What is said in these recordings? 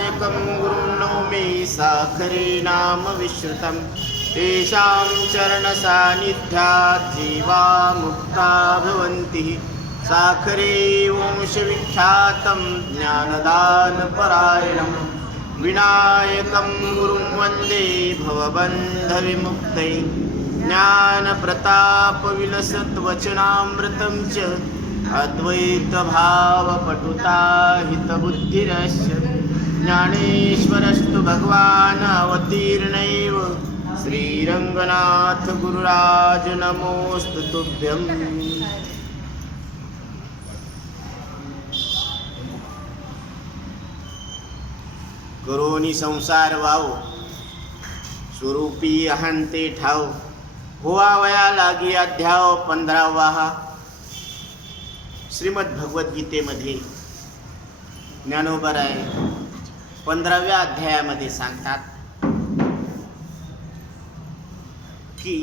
एकं गुरुं नौमि साखरे नाम विश्रुतं तेषां चरणसान्निध्यात् जीवा मुक्ता भवन्ति। साखरे वंशविख्यातं ज्ञानदानपरायणं विनायकं गुरुं वन्दे भवबन्धविमुक्तये। ज्ञानप्रतापविलसद्वचनामृतं च अद्वैतभावपटुता हितबुद्धिरस्य ज्ञानेश्वरस्तु भगवान् अवतीर्णैव श्रीरङ्गनाथ गुरुराज नमोऽस्तु तुभ्यम्। करोनी संसार वाव स्वरूपी अहंते ठाव होवावया लागी अध्याय 15 श्रीमद भगवद्गीतेमध्ये ज्ञानोबराय 15व्या अध्यायामध्ये सांगतात की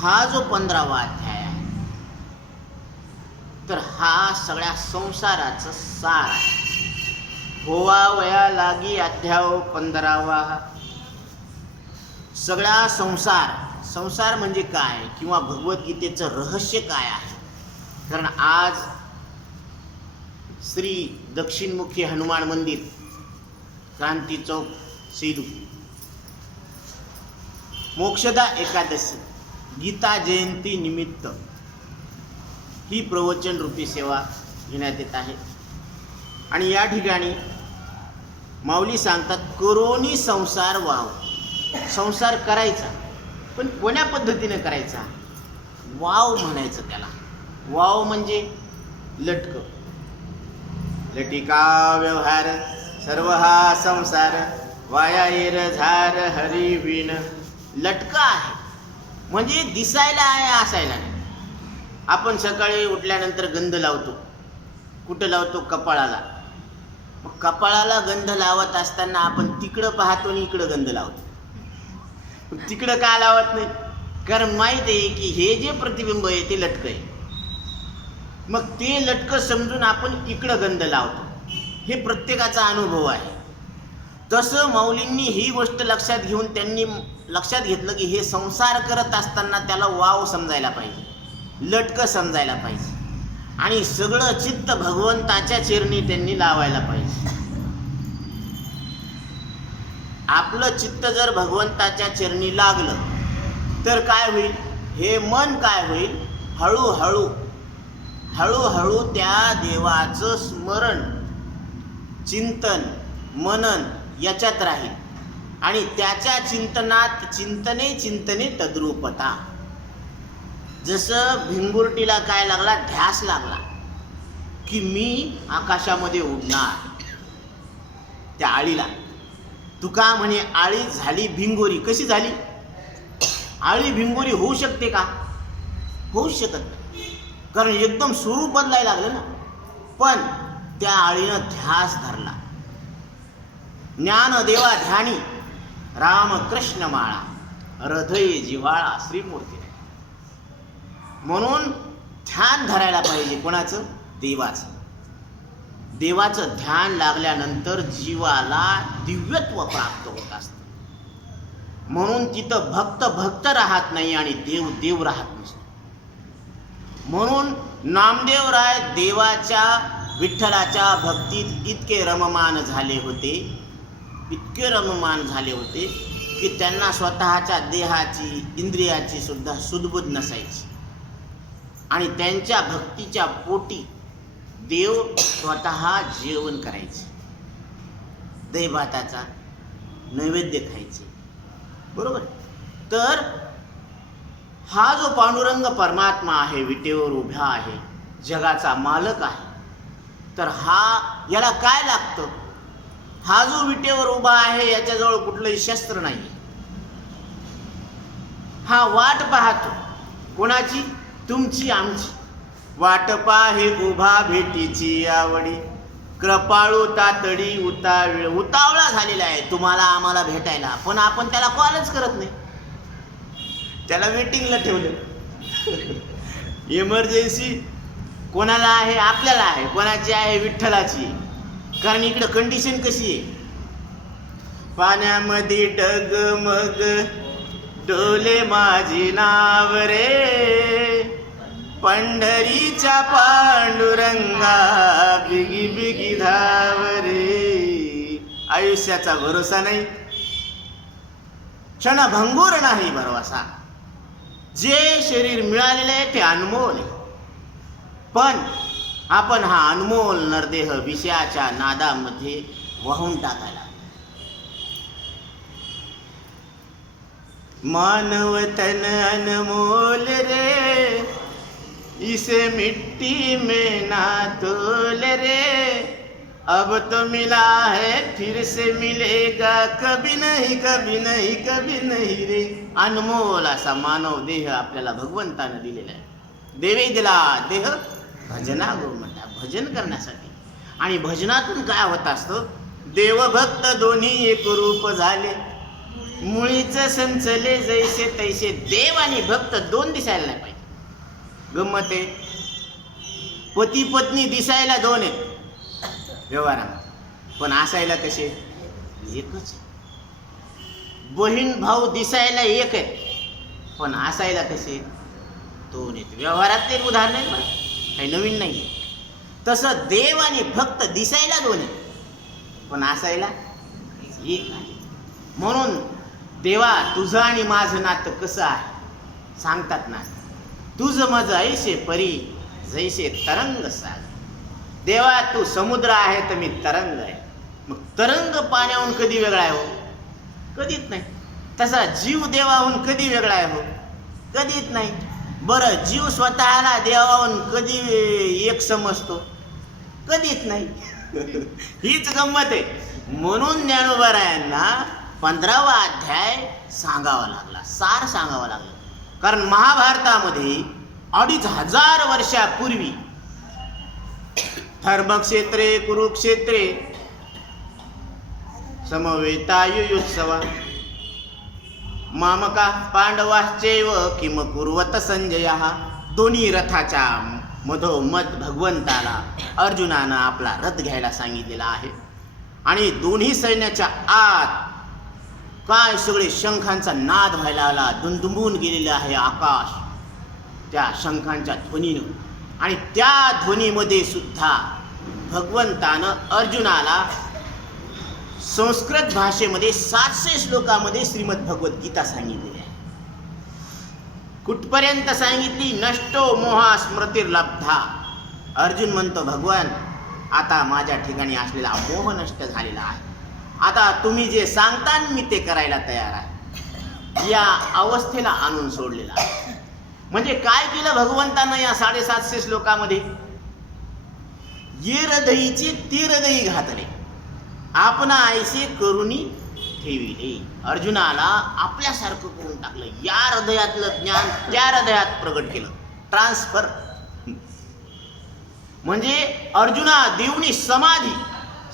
हा जो 15वा अध्याय आहे तर हा सगळ्या संसाराचं सार आहे। होवावया लागी अध्याय 15वा सगळा संसार म्हणजे काय किंवा भगवद्गीतेचं रहस्य काय आहे। कारण आज श्री दक्षिणमुखी हनुमान मंदिर क्रांती चौक सेलू मोक्षदा एकादशी गीता जयंती निमित्त ही प्रवचन रूपी सेवा घेण्यात येत आहे। आणि या ठिकाणी माऊली सांगतात करोनी संसार वाव, संसार करायचा पण कोण्या पद्धतीने करायचा, वाव म्हणायचं त्याला। वाव म्हणजे लटक, लटिका व्यवहार सर्व हा संसार वाया येर झार हरी विण। लटका आहे म्हणजे दिसायला आहे असायला नाही। आपण सकाळी उठल्यानंतर गंध लावतो, कुठं लावतो, कपाळाला। मग कपाळाला गंध लावत असताना आपण तिकडं पाहतो आणि इकडं गंध लावतो। तिकडं का लावत नाही, कारण माहीत आहे की हे जे प्रतिबिंब आहे ते लटकं आहे। मग ते लटकं समजून आपण इकडं गंध लावतो, हे प्रत्येकाचा अनुभव आहे। तसं माऊलींनी ही गोष्ट लक्षात घेऊन त्यांनी लक्षात घेतलं की हे संसार करत असताना त्याला वाव समजायला पाहिजे, लटकं समजायला पाहिजे आणि सगळं चित्त भगवंताच्या चरणी त्यांनी लावायला पाहिजे। आपलं चित्त जर भगवंताच्या चरणी लागलं तर काय होईल, हे मन काय होईल, हळूहळू हळूहळू त्या देवाचं स्मरण चिंतन मनन याच्यात राहील आणि त्याच्या चिंतनात चिंतने तद्रूपता। जसं भिंगुरटीला काय लागला, ध्यास लागला की मी आकाशामध्ये उडणार, त्या आळीला तुका म्हणे आळी झाली भिंगोरी। कशी झाली, आळी भिंगोरी होऊ शकते का, होऊ शकत नाही, कारण एकदम स्वरूप बदलायला लागलं ना। पण त्या आळीनं ध्यास धरला, ज्ञानदेवा ध्यानी रामकृष्ण माळा हृदय जिव्हाळा श्रीमूर्ती। म्हणून ध्यान धरायला पाहिजे कोणाचं, देवाचं। देवाचं ध्यान लागल्यानंतर जीवाला दिव्यत्व प्राप्त होत असतं। म्हणून तिथं भक्त राहत नाही आणि देव राहत नसतो। म्हणून नामदेवराय देवाच्या विठ्ठलाच्या भक्तीत इतके रममान झाले होते की त्यांना स्वतःच्या देहाची इंद्रियाची सुद्धा सुदबुद नसायची आणि त्यांच्या भक्तीच्या पोटी देव स्वतः जेवण करायचे, दहीभाताचा नैवेद्य खायचे, बरोबर। तर हा जो पांडुरंग परमात्मा आहे, विटेवर उभा आहे, जगाचा मालक आहे, तर याला काय लागतं, हा जो विटेवर उभा आहे याच्याजवळ कुठलंही शस्त्र नाही। हा वाट पाहतो, कोणाची, तुमची आमची वाट पाहे उभा भेटीची आवडी। कृपाळू तातडी उतावळा झालेला आहे तुम्हाला आम्हाला भेटायला, पण आपण त्याला कॉलच करत नाही, त्याला वेटिंगला ठेवलं। इमर्जन्सी कोणाला आहे, आपल्याला आहे, कोणाची आहे, विठ्ठलाची। कारण इकडं कंडिशन कशी आहे, पाण्यामध्ये डगमग डोले माझी नाव रे, पंढरीच्या पांडुरंगा बिगी बिगी धाव रे. आयुष्याचा भरोसा नाही, क्षणभंगूर नाही भरवसा. जे शरीर मिळालेले आहे ते अनमोल आहे, पण आपण हा अनमोल नरदेह विषयाच्या नादामध्ये वाहून टाकायला. मानव तन अनमोल रे, इसे मिट्टी में ना तोल रे, अब तो मिला है फिर से मिलेगा, कभी नहीं कभी नहीं कभी नहीं रे. अनमोल असा मानव देह आपल्याला भगवंतानं दिलेला आहे. देवे दिला देह भजना गोमता, भजन करण्यासाठी. आणि भजनातून काय होत असतं, देवभक्त दोन्ही एक रूप झाले, मुळीच संचले जैसे तैसे. देव आणि भक्त दोन दिसायला नाही पाहिजे. गंमत आहे, पती पत्नी दिसायला दोन आहेत व्यवहारात, पण असायला कसे एकच. बहीण भाऊ दिसायला एक आहेत, पण असायला कसे दोन आहेत. व्यवहारातले उदाहरण आहे, पण काही नवीन नाही. तसं देव आणि भक्त दिसायला दोन आहेत, पण असायला एक आहे. म्हणून देवा तुझं आणि माझं नातं कसं आहे सांगतात ना, तुझं माझं ऐसे परी जैसे तरंग साग. देवा तू समुद्र आहे तर मी तरंग आहे. मग तरंग पाण्याहून कधी वेगळा आहे हो? कधीच नाही. तसा जीव देवाहून कधी वेगळा आहे हो? कधीच नाही. बरं, जीव स्वतःला देवाहून कधी एक समजतो? कधीच नाही. हीच गंमत आहे. म्हणून ज्ञानोबारायांना 15वा अध्याय सांगावा लागला, सार सांगावा लागला. कारण महाभारतामध्ये 2500 वर्षापूर्वी धर्मक्षेत्रे कुरुक्षेत्रे समवेतायुयुत्सवा मामका पांडवाश्चैव किम कुर्वत संजयः. दोन्ही रथाच्या मधोमध भगवंताला अर्जुनानं आपला रथ घ्यायला सांगितलेला आहे. आणि दोन्ही सैन्याच्या आत काय सगळे शंखांचा नाद व्हायला लागला, दुमदुमून गेलेलं आहे आकाश त्या शंखांच्या ध्वनीनं. आणि त्या ध्वनीमध्ये सुद्धा भगवंतानं अर्जुनाला संस्कृत भाषेमध्ये 700 श्लोकामध्ये श्रीमद भगवद्गीता सांगितलेली आहे. कुठपर्यंत सांगितली? नष्टो मोहा स्मृतिर्लब्धा. अर्जुन म्हणतो, भगवान आता माझ्या ठिकाणी असलेला मोह नष्ट झालेला आहे, आता तुम्ही जे सांगता मी ते करायला तयार आहे. या अवस्थेला आणून सोडलेला आहे. म्हणजे काय केलं भगवंतानं या 750 श्लोकामध्ये? ये हृदयीचे ते हृदयी घातले, आपण ऐसे करुणी ठेविले. अर्जुनाला आपल्यासारखं करून टाकलं. या हृदयातलं ज्ञान त्या हृदयात प्रगट केलं, ट्रान्सफर. म्हणजे अर्जुना देवनी समाधी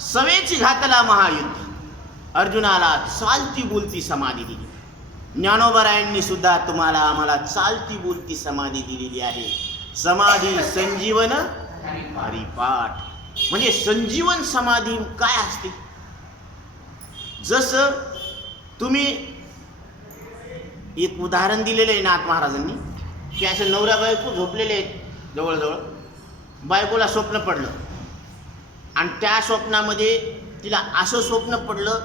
सवेची घातला महायुद्ध. अर्जुनाला चालती बोलती समाधी दिली. ज्ञानोबरायांनी सुद्धा तुम्हाला आम्हाला चालती बोलती समाधी दिलेली आहे. समाधी संजीवन हरिपाठ. म्हणजे संजीवन समाधी काय असते? जसं तुम्ही एक उदाहरण दिलेलं आहे नाथ महाराजांनी, की असं नवरा बायको झोपलेले आहेत जवळजवळ, बायकोला स्वप्न पडलं आणि त्या स्वप्नामध्ये तिला असं स्वप्न पडलं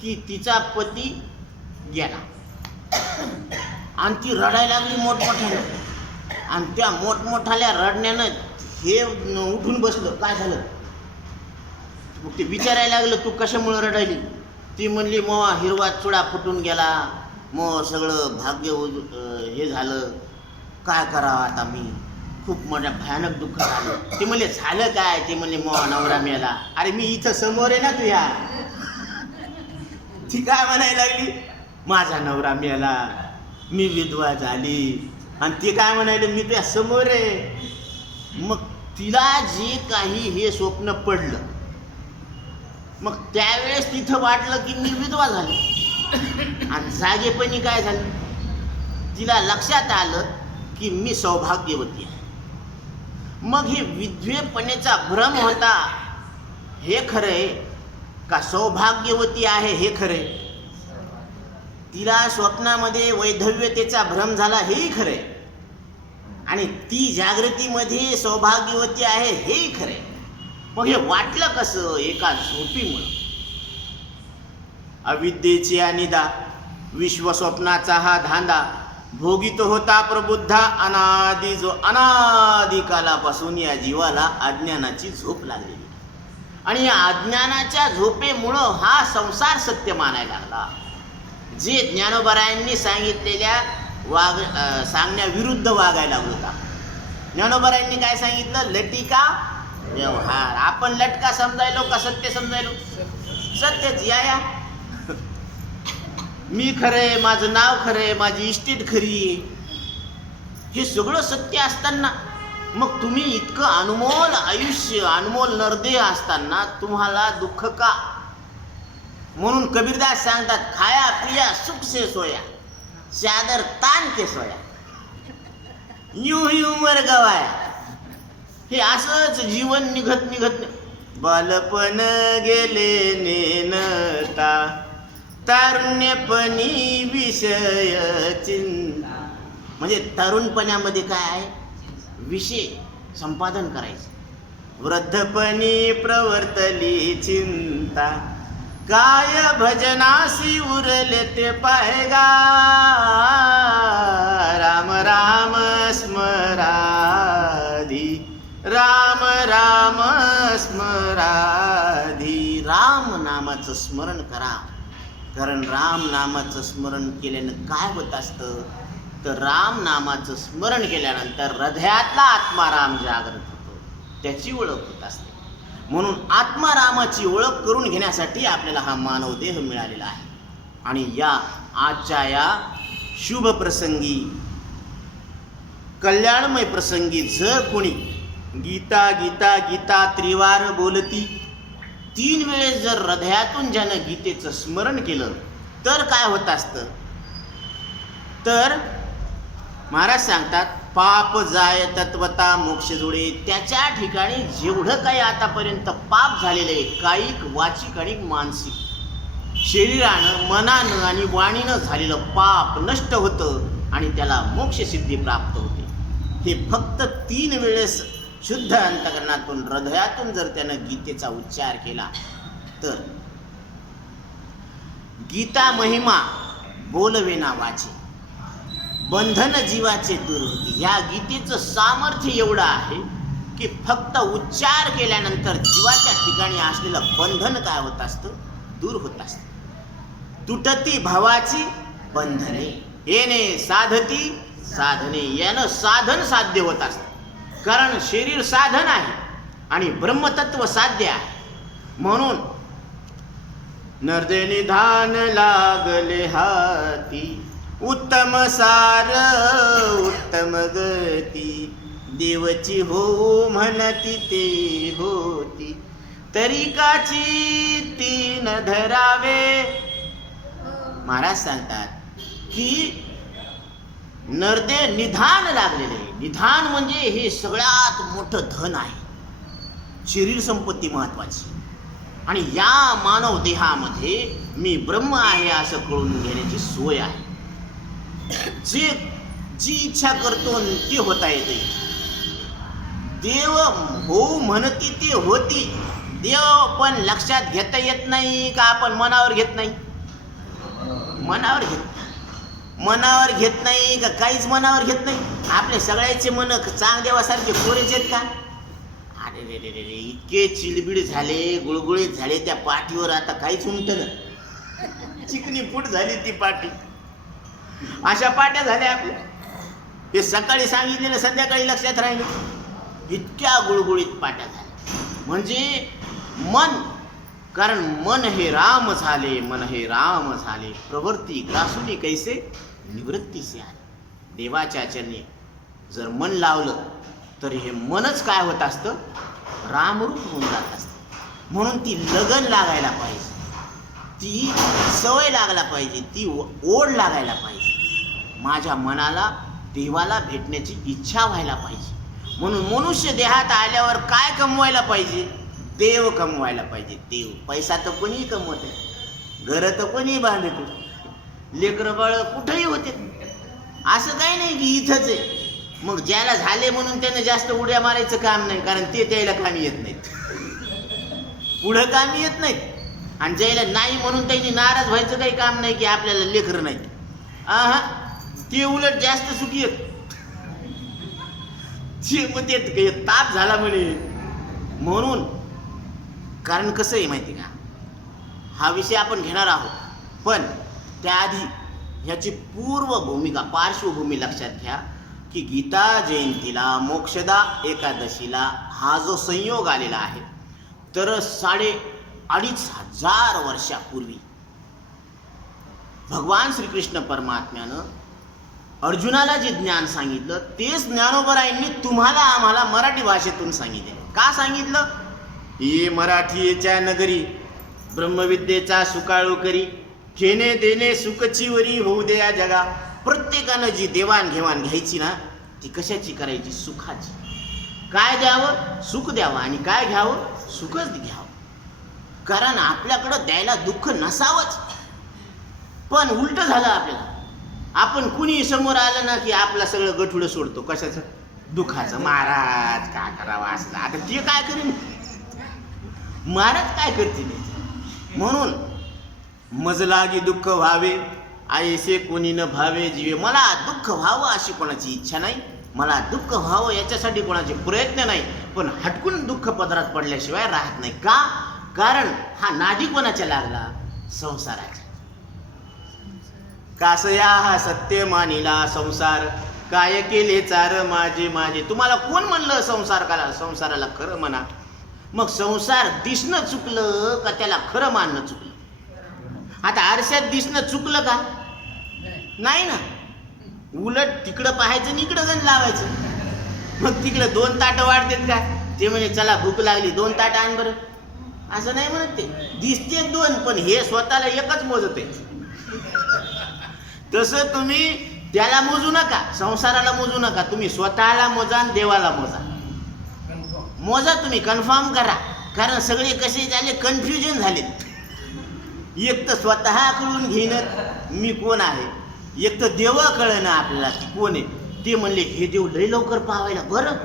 की तिचा पती गेला आणि ती रडायला लागली मोठमोठ्यानं. आणि त्या मोठमोठ्याल्या रडण्यानं हे उठून बसलं. काय झालं? मग ते विचारायला लागलं, तू कशामुळे रडायली? ती म्हणली, मग हिरवा चुडा फुटून गेला, मग सगळं भाग्य हे झालं, काय करावं आता मी, खूप मोठ्या भयानक दुःख झालं. ते म्हणले, झालं काय? ते म्हणले, मग नवरा मेला. अरे मी इथं समोर आहे ना तुझ्या. ती काय म्हणायला लागली, माझा नवरा मेला, मी विधवा झाली. आणि ते काय म्हणाले, मी तुझ्या समोर आहे. मग तिला जे काही हे स्वप्न पडलं, मग त्यावेळेस तिथं वाटलं की मी विधवा झाली. आणि जागेपणी काय झालं, तिला लक्षात आलं की मी सौभाग्यवती आहे. मग हे विधवेपणेचा भ्रम होता, हे खरंय का सौभाग्यवती आहे हे खरंय, तिला स्वप्नामध्ये वैधव्यतेचा भ्रम झाला हेही खरंय, आणि ती जागृतीमध्ये सौभाग्यवती आहे हेही खरंय. मग हे वाटलं कसं? एका झोपीमुळं. अविद्येची अनिदा, विश्वस्वप्नाचा हा धांदा, भोगीत होता प्रबुद्धा अनादी, जो अनादी कालापासून या जीवाला अज्ञानाची झोप लागलेली, आणि या अज्ञानाच्या झोपेमुळं हा संसार सत्य मानायला लागला. जे ज्ञानोबरायांनी सांगितलेल्या सांगण्याविरुद्ध वागायला होता. ज्ञानोबरायांनी काय सांगितलं? लटिका व्यवहार. आपण लटका समजायलो का सत्य समजायलो? सत्यच. या मी खरंय, माझं नाव खरंय, माझी इस्टेट खरी आहे, हे सगळं सत्य असताना मग तुम्ही इतकं अनमोल आयुष्य, अनमोल नरदेह असताना तुम्हाला दुःख का? म्हणून कबीरदास सांगतात, खाया पिया सुख से सोया, चादर तान के सोया, यूं ही उमर गवाया. हे असंच जीवन निघत निघत बालपण गेले नेनता, तारुण्यपणी विषय चिंता. म्हणजे तरुणपणामध्ये काय आहे? विषय संपादन करायचे. वृद्धपणी प्रवर्तली चिंता, काय भजनासी उरले ते पाहेगा, राम राम स्मराधी, राम राम स्मराधी. राम नामाचं स्मरण करा, कारण राम नामाचं स्मरण केल्यानं काय होत असतं? तर राम नामाचं स्मरण केल्यानंतर हृदयातला आत्माराम जागृत होतो, त्याची ओळख होत असते. म्हणून आत्मारामाची ओळख करून घेण्यासाठी आपल्याला हा मानव देह मिळालेला आहे. आणि या आजच्या या शुभ प्रसंगी, कल्याणमय प्रसंगी जर कोणी गीता गीता गीता त्रिवार बोलती, 3 वेळेस जर हृदयातून ज्यानं गीतेचं स्मरण केलं तर काय होत असतं? तर महाराज सांगतात, पाप जाय तत्वता मोक्ष जोडे. त्याच्या ठिकाणी जेवढं काही आतापर्यंत पाप झालेलं आहे, कायिक, वाचिक आणि मानसिक, शरीरानं, मनानं आणि वाणीनं झालेलं पाप नष्ट होतं आणि त्याला मोक्षसिद्धी प्राप्त होते. हे फक्त 3 वेळेस शुद्ध अंतकरणातून, हृदयातून जर त्यानं गीतेचा उच्चार केला तर. गीता महिमा बोलवेना वाचे, बंधन जीवाचे दूर होते. ह्या गीतेचं सामर्थ्य एवढं आहे की फक्त उच्चार केल्यानंतर जीवाच्या ठिकाणी असलेलं बंधन काय होत असतं? दूर होत असतं. तुटती भावाची बंधने, येणे साधती साधने. यानं साधन साध्य होत असतं, कारण शरीर साधन आहे आणि ब्रह्मतत्व साध्य आहे. म्हणून नरदे निधान लागले हाती, उत्तम सार उत्तम गती, देवची हो म्हणती ते होती, तरिकाची तीन धरावे. महाराज सांगतात की नरदे निधान लागलेले. निधान म्हणजे हे सगळ्यात मोठं धन आहे. शरीर संपत्ती महत्वाची, आणि या मानव देहामध्ये मी ब्रह्म आहे असं कळून घेण्याची सोय आहे. जी इच्छा करतो ते होता येते. देव हो म्हणती ते होती. देव पण लक्षात घेता येत नाही का? आपण मनावर घेत नाही? मनावर घेत नाही का? काहीच मनावर घेत नाही. आपले सगळ्याचे मन चांगदेवासारखे कोरेच आहेत का? अरे रे रे रे रे, इतके चिलबिड झाले, गुळगुळीत झाले त्या पाठीवर, आता काहीच उमटं ना, चिकनी फूट झाली ती पाठी. अशा पाट्या झाल्या आपल्या. हे सकाळी सांगितलेलं संध्याकाळी लक्षात राहिलं, इतक्या गुळगुळीत पाट्या झाल्या. म्हणजे मन, कारण मन हे राम झाले, मन हे राम झाले. प्रवृत्ती ग्रासुनी कैसे निवृत्ती से आले. देवाच्या चरणी जर मन लावलं तर हे मनच काय होत असतं? रामरूप होऊन जात असतं. म्हणून ती लगन लागायला पाहिजे, ती सवय लागला पाहिजे, ती ओढ लागायला पाहिजे. माझ्या मनाला देवाला भेटण्याची इच्छा व्हायला पाहिजे. म्हणून मनुष्य देहात आल्यावर काय कमवायला पाहिजे? देव कमवायला पाहिजे. देव. पैसा तर कोणीही कमवत आहे, घरं तर कोणीही बांधतो, लेकरं बाळ कुठेही होते. असं काही नाही की इथंच आहे. मग ज्याला झाले म्हणून त्यानं जास्त उड्या मारायचं काम नाही, कारण ते त्याला कामी येत नाहीत, पुढं कामी येत नाहीत. आणि ज्याला नाही म्हणून त्यांनी नाराज व्हायचं काही काम नाही की आपल्याला लेकरं नाहीत. हा, ते उलट जास्त सुखी आहेत. ते म्हणते ताप झाला म्हणे. म्हणून कारण कसं आहे माहिती का, हा विषय आपण घेणार आहोत, पण त्याआधी ह्याची पूर्व भूमिका, पार्श्वभूमी लक्षात घ्या की गीता जयंतीला, मोक्षदा एकादशीला हा जो संयोग आलेला आहे, तर 2,500 वर्षापूर्वी भगवान श्रीकृष्ण परमात्म्यानं अर्जुनाला जे ज्ञान सांगितलं, तेच ज्ञानोबरायांनी तुम्हाला आम्हाला मराठी भाषेतून सांगितले. का सांगितलं? ये मराठीच्या नगरी, ब्रह्मविद्येचा सुकाळू करी, घेणे देणे सुखचीवरी होऊ दे या जगा. प्रत्येकानं जी देवाणघेवाण घ्यायची ना, ती कशाची करायची? सुखाची. काय द्यावं? सुख द्यावं. आणि काय घ्यावं? सुखच घ्यावं. कारण आपल्याकडं द्यायला दुःख नसावंच. पण उलट झालं आपल्याला. आपण कुणी समोर आलं ना की आपलं सगळं गठुडं सोडतो. कशाचं? दुःखाचं. महाराज काय करावं असलं. आता ते काय करीन? महाराज काय करतील? म्हणून मज लागी दुःख व्हावे, आईसे कोणी न भावे जीवे. मला दुःख व्हावं अशी कोणाची इच्छा नाही, मला दुःख व्हावं याच्यासाठी कोणाचे प्रयत्न नाही. पण हटकून दुःख पदरात पडल्याशिवाय राहत नाही. का? कारण हा नादी कोणाच्या लागला? संसाराचा. कासया हा सत्य मानिला संसार, काय केले चार माझे माझे. तुम्हाला कोण म्हणलं संसाराला खरं म्हणा? मग संसार दिसणं चुकलं का त्याला खरं मानणं चुकलं? आता आरशात दिसणं चुकलं का? नाही ना. उलट तिकडं पाहायचं आणि इकडं गण लावायचं. मग तिकडं 2 ताटं वाढतात का? ते म्हणजे चला भूक लागली 2 ताटं आण बरं, असं नाही म्हणत. ते दिसते 2, पण हे स्वतःला एकच मोजत आहे. तसं तुम्ही त्याला मोजू नका, संसाराला मोजू नका. तुम्ही स्वतःला मोजा आणि देवाला मोजा. मोजा तुम्ही, कन्फर्म करा. कारण सगळे कसे झाले? कन्फ्युजन झालेत. एक तर स्वतःकडून घेणं मी कोण आहे, एक तर देवा कळणं आपल्याला की कोण आहे. ते म्हणले हे देव लय लवकर पावायला. बरं,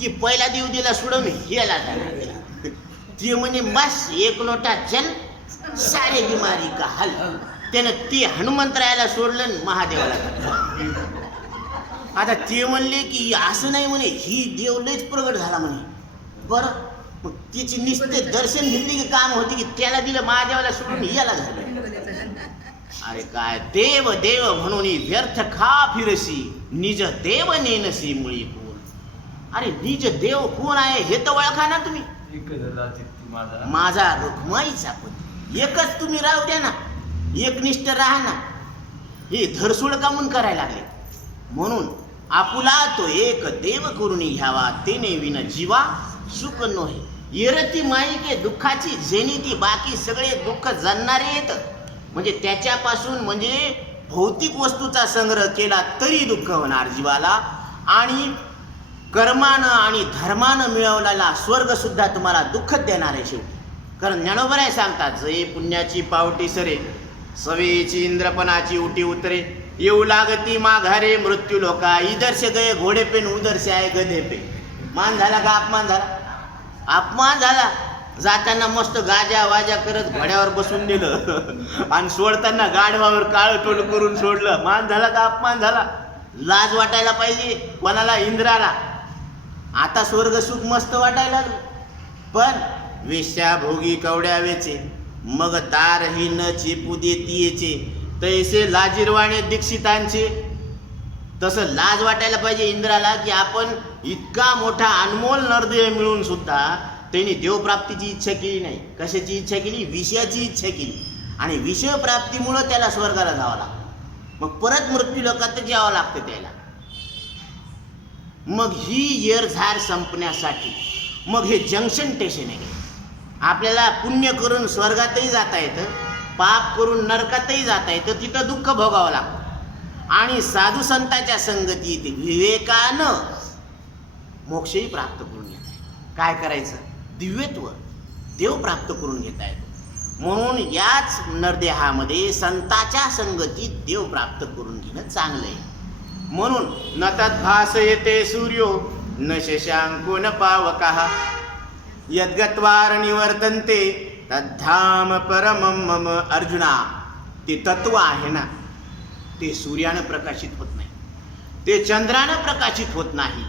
ते पहिला देव दिला सोडून हेला दिला. ते म्हणे बस 1 लोटा चल सारे बिमारी का हल. त्यानं ते हनुमंतरायाला सोडलं, महादेवाला. आता ते म्हणले की असं नाही म्हणे, ही देव लयच प्रगट झाला म्हणे. बरं, मग त्याची निस्ते दर्शन घेतली की काम होती की त्याला दिलं महादेवाला सोडून याला झालं. अरे काय देव देव म्हणून व्यर्थ खा फिरसी, निज देव नेनसी मुळी कोण. अरे निज देव कोण आहे हे तर ओळखा ना तुम्ही. माझा रुक्माईचा पुत्र. एकच तुम्ही राहू द्या ना, एकनिष्ठ राहा ना. हे धरसोड कामून करायला लागले. म्हणून आपुला तो एक देव करून घ्यावा, तेने विन जीवा सुख नोहे. येरती माईके दुःखाची जेनिती. बाकी सगळे दुःख जाणणारे येत म्हणजे त्याच्यापासून, म्हणजे भौतिक वस्तूचा संग्रह केला तरी दुःख होणार जीवाला. आणि कर्मानं आणि धर्मानं मिळवलेला स्वर्ग सुद्धा तुम्हाला दुःख देणार आहे शेवटी. कारण ज्ञानोबराय सांगतात, जये पुण्याची पावटी सरे, सवेची इंद्रपणाची उटी उतरे, येऊ लागती माघारे मृत्यू लोका. इधरसे गये घोडे पेन, उधरसे आहे गधे पे. मान झाला का अपमान झाला? अपमान झाला. जाताना मस्त गाजा वाजा करत घोड्यावर बसून दिलं आणि सोडताना गाढवावर काळं तोंड करून सोडलं. मान झाला का अपमान झाला? लाज वाटायला पाहिजे कोणाला? इंद्राला. आता स्वर्ग सुख मस्त वाटायला लागलं. पण वेश्या भोगी कवड्या वेचे, मग तारही न चेपू देतीयेचे, तैसे लाजीरवाणे दीक्षितांचे. तसं लाज वाटायला पाहिजे इंद्राला की आपण इतका मोठा अनमोल नरदेह मिळून सुद्धा त्यांनी देवप्राप्तीची इच्छा केली नाही. कशाची इच्छा केली? विषयाची इच्छा केली. आणि विषयप्राप्तीमुळं त्याला स्वर्गाला जावं लागतं. मग परत मृत्यू लोकात जावं लागतं त्याला. मग ही येरझार संपण्यासाठी मग हे जंक्शन स्टेशन आहे. आपल्याला पुण्य करून स्वर्गातही जाता येतं, पाप करून नरकातही जाता येतं. तिथं दुःख भोगावं लागतं. आणि साधू संतांच्या संगतीत विवेकानं मोक्षही प्राप्त करून घेत. काय करायचं? दिव्यत्व. देव प्राप्त करून घेता येतो. म्हणून याच नरदेहामध्ये संताच्या संगतीत देव प्राप्त करून घेणं चांगलं आहे. म्हणून न तद्भास येते सूर्यो न शशांको न पावकः यद्गत्वार निवर्तन्ते तद्धाम परमं मम. अर्जुना, ते तत्व आहे ना, ते सूर्यानं प्रकाशित होत नाही, ते चंद्रानं प्रकाशित होत नाही,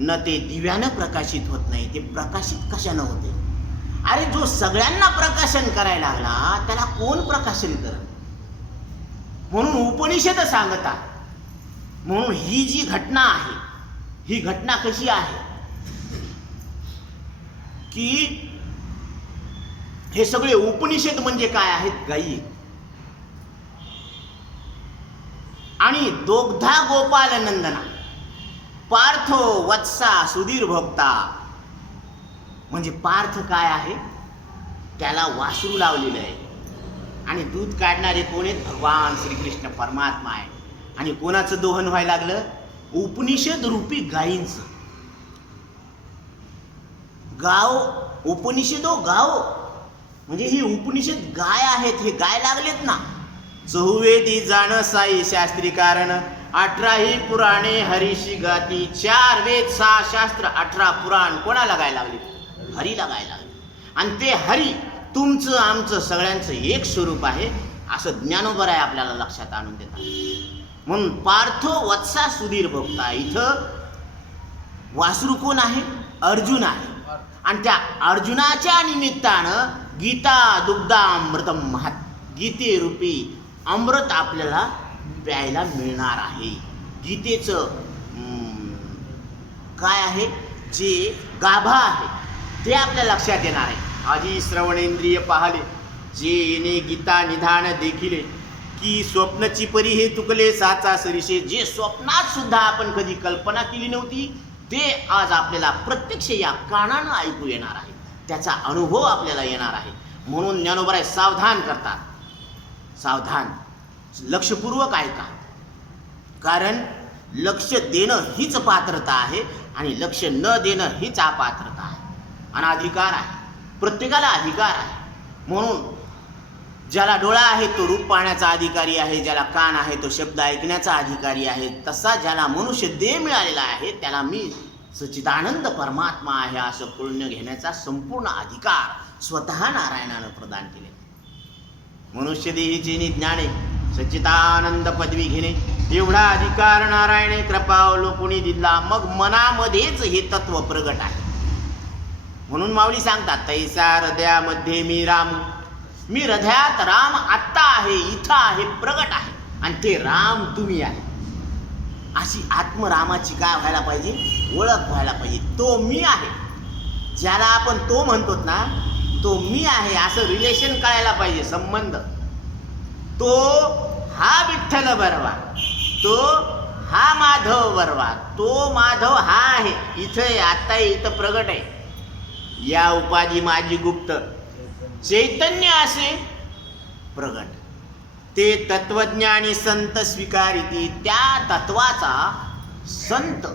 न ते दिव्यानं प्रकाशित होत नाही. ते प्रकाशित कशानं होते? अरे जो सगळ्यांना प्रकाशन करायला लागला त्याला कोण प्रकाशन करत? म्हणून उपनिषद सांगतात. म्हणून ही जी घटना आहे, ही घटना कशी आहे की हे सगळे उपनिषद म्हणजे काय आहेत? गायी. आणि दोग्धा गोपाल नंदना पार्थो वत्सा सुधीर भोक्ता. म्हणजे पार्थ काय आहे? त्याला वासरू लावलेलं आहे आणि दूध काढणारे कोण आहेत? भगवान श्रीकृष्ण परमात्मा आहे. आणि कोणाचं दोहन व्हायला लागलं? उपनिषद रूपी गायींचं. गाव उपनिषदो गाव म्हणजे ही उपनिषद गाय आहेत. हे गाय लागलेत ना. चहुवेदी जाण साई शास्त्री कारण 18 पुराणे हरीशी गाती. 4 वेद 6 शास्त्र 18 पुराण कोणाला गायला लागले? हरीला गायला लागले. आणि ते हरी तुमचं आमचं सगळ्यांचं एक स्वरूप आहे असं ज्ञानोबर आहे आपल्याला लक्षात आणून देतात. म्हणून पार्थो वत्सा सुधीर भोक्ता. इथं वासरू कोण आहे? अर्जुन आहे. आणि त्या अर्जुनाच्या निमित्तानं गीता दुग्धामृतम महत्. गीते रूपी अमृत आपल्याला प्यायला मिळणार आहे. गीतेचं काय आहे? जे गाभा आहे ते आपल्या लक्षात येणार आहे. आधी श्रवणेंद्रिय पाहले जे येणे गीता निधान देखिले की स्वप्नची परी हे तुकले साचा सरीशे. जे स्वप्नात सुद्धा आपण कधी कल्पना केली नव्हती ते आज आपल्याला प्रत्यक्ष या कानानं ऐकू येणार आहे. त्याचा अनुभव आपल्याला येणार आहे. म्हणून ज्ञानोबराय सावधान करतात. सावधान, लक्षपूर्वक ऐका. कारण लक्ष देणं हीच पात्रता आहे आणि लक्ष न देणं हीच अपात्रता आहे. अनाधिकार आहे. प्रत्येकाला अधिकार आहे. म्हणून ज्याला डोळा आहे तो रूप पाहण्याचा अधिकारी आहे, ज्याला कान आहे तो शब्द ऐकण्याचा अधिकारी आहे. तसा ज्याला मनुष्य देह मिळालेला आहे त्याला मी सच्चिदानंद परमात्मा आहे असं कळून घेण्याचा संपूर्ण अधिकार स्वतः नारायणानं प्रदान केले. मनुष्य देहीचे ज्ञाने सच्चिदानंद पदवी घेणे एवढा अधिकार नारायणे कृपावलोकुनी दिला. मग मनामध्येच हे तत्व प्रगट आहे. म्हणून माऊली सांगतात तैसा हृदयामध्ये मी राम. मी हृदयात राम आत्ता आहे, इथं आहे, प्रगट आहे. आणि ते राम तुम्ही आहे. अशी आत्मरामाची काय व्हायला पाहिजे? ओळख व्हायला पाहिजे. तो मी आहे. ज्याला आपण तो म्हणतो ना, तो मी आहे असं रिलेशन कळायला पाहिजे, संबंध. तो हा विठ्ठल बरवा, तो हा माधव बरवा, तो माधव हा आहे, इथं आहे, आत्ता इथं प्रगट आहे. या उपाधी माझी गुप्त चैतन्य असे प्रगट. ते तत्वज्ञानी संत स्वीकारिती. त्या तत्वाचा संत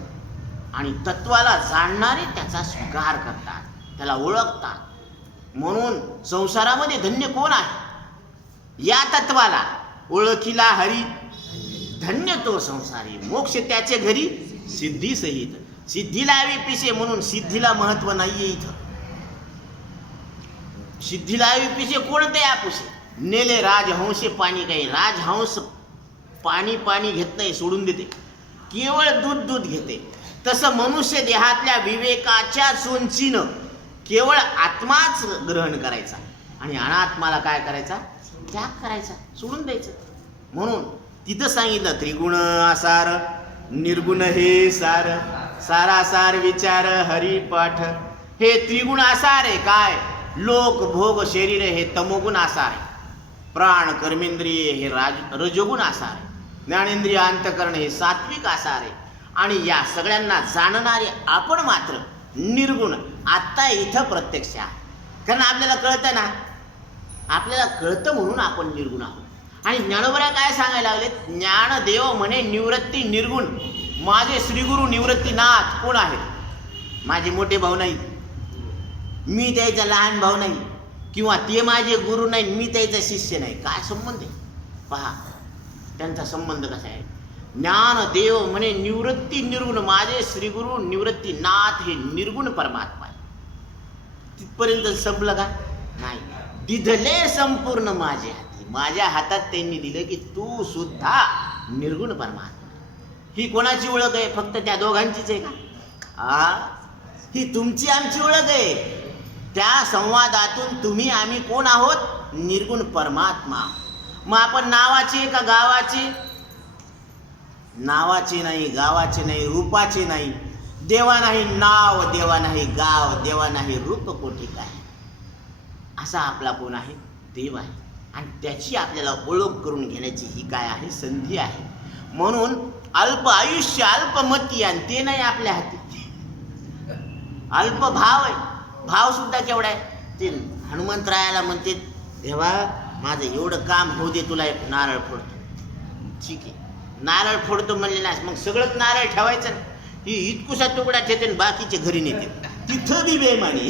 आणि तत्वाला जाणणारे त्याचा स्वीकार करतात, त्याला ओळखतात. म्हणून संसारामध्ये धन्य कोण आहे? या तत्वाला ओळखीला हरी धन्य तो संसारी. मोक्ष त्याचे घरी सिद्धी सहित. सिद्धीला यावी पिशे म्हणून सिद्धीला महत्व नाहीये इथं. सिद्धीला यावी पिशे कोणते आपुषे? नेले राजहंसे पाणी. काही राजहंस पाणी पाणी घेत नाही, सोडून देते, केवळ दूध दूध घेते. तसं मनुष्य देहातल्या विवेकाच्या चोंचीनं केवळ आत्माच ग्रहण करायचा आणि अनात्माला काय करायचा? त्याग करायचा, सोडून द्यायचं. म्हणून तिथं सांगितलं त्रिगुण आसार निर्गुण हे सार. सारासार विचार हरिपाठ. हे त्रिगुण आसार आहे. काय? लोक भोग शरीर हे तमोगुण आसार आहे. प्राण कर्मेंद्रिय हे रजोगुण आसार आहे. ज्ञानेंद्रिय अंतकरण हे सात्विक आसार आहे. आणि या सगळ्यांना जाणणारे आपण मात्र निर्गुण आत्ता इथं प्रत्यक्ष आहे. कारण आपल्याला कळतं ना, आपल्याला कळतं म्हणून आपण निर्गुण आहोत. आणि ज्ञानोबरा काय सांगायला लागले? ज्ञानदेव म्हणे निवृत्ती निर्गुण. माझे श्रीगुरु निवृत्तीनाथ कोण आहेत? माझे मोठे भाऊ नाही, मी त्याचा लहान भाऊ नाही किंवा ते माझे गुरु नाही, मी त्याचा शिष्य नाही. काय संबंध आहे पहा त्यांचा संबंध कसा आहे. ज्ञानदेव म्हणे निवृत्ती निर्गुण, माझे श्रीगुरु निवृत्तीनाथ हे निर्गुण परमात्मा आहे. तिथपर्यंत संपलं का? नाही. दिधले संपूर्ण माझे हाती, माझ्या हातात त्यांनी दिलं की तू सुद्धा निर्गुण परमात्मा. ही कोणाची ओळख आहे? फक्त त्या दोघांचीच आहे का? ही तुमची आमची ओळख आहे. त्या संवादातून तुम्ही आम्ही कोण आहोत? निर्गुण परमात्मा. मग आपण नावाचे का गावाचे? नावाचे नाही, गावाचे नाही, रूपाचे नाही. देवा नाही नाव, देवा नाही गाव, देवा नाही रूप, कोठी काय. असा आपला कोण आहे? देव आहे. आणि त्याची आपल्याला ओळख करून घेण्याची ही काय आहे? संधी आहे. म्हणून अल्प आयुष्य अल्पमती, आणि ते नाही आपल्या हाती. अल्प भाव आहे. भाव सुद्धा केवढा आहे? ते हनुमंतरायाला म्हणते देवा माझं एवढं काम होऊ दे, तुला एक नारळ फोडतो. ठीक आहे, नारळ फोडतो म्हणले ना, मग सगळंच नारळ ठेवायचं ना. ही इतकुसा तुकडा ठेवते आणि बाकीचे घरी नेते. तिथं बी बेमानी.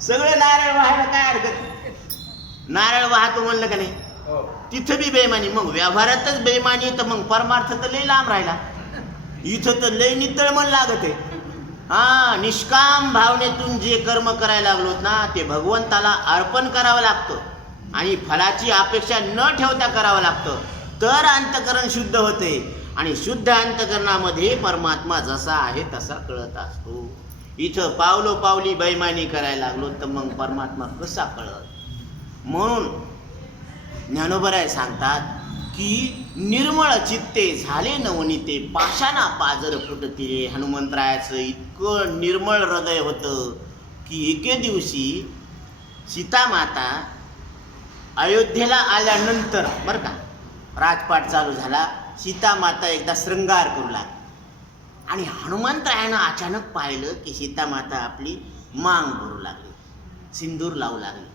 सगळं नारळ व्हायला काय हरकत? नारळ वाहतो म्हणलं का नाही, तिथं बी बेमानी. मग व्यवहारातच बेमानी, तर मग परमार्थ तर लय लांब राहिला. इथं तर लय नितळ मन लागत आहे. निष्काम भावनेतून जे कर्म करायला लागलोत ना, ते भगवंताला अर्पण करावं लागतं आणि फलाची अपेक्षा न ठेवता करावं लागतं. तर अंतकरण शुद्ध होते आणि शुद्ध अंतकरणामध्ये परमात्मा जसा आहे तसा कळत असतो. इथं पावलोपावली बैमानी करायला लागलो तर मग परमात्मा कसा कळत? म्हणून ज्ञानोबराय सांगतात की निर्मळ चित्ते झाले नवनीते, पाषाणा पाजर फुटतिरे. हनुमंतरायाचं इतकं निर्मळ हृदय होतं की एके दिवशी सीतामाता अयोध्येला आल्यानंतर बरं का, राजपाट चालू झाला, सीतामाता एकदा श्रृंगार करू लागली आणि हनुमंतरायानं अचानक पाहिलं की सीतामाता आपली मांग भरू लागली, सिंदूर लावू लागली.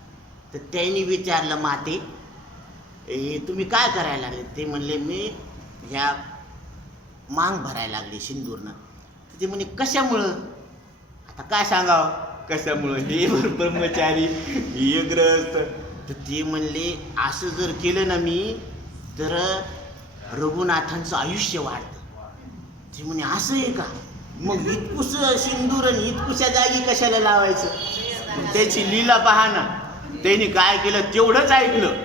तर त्यांनी विचारलं, माते हे तुम्ही काय करायला लागले? ते म्हणले मी ह्या मांग भरायला लागली सिंदूरनं. तर ते म्हणे कशामुळं? आता काय सांगावं कशामुळं? हे ब्रह्मचारी हे ग्रस्त. तर ते म्हणले असं जर केलं ना मी तर रघुनाथांचं आयुष्य वाढतं. ते म्हणे असं आहे का? मग इतकुस सिंदूर आणि इतकुशा जागी कशाला लावायचं? त्याची लीला पहा ना. त्यांनी काय केलं तेवढंच ऐकलं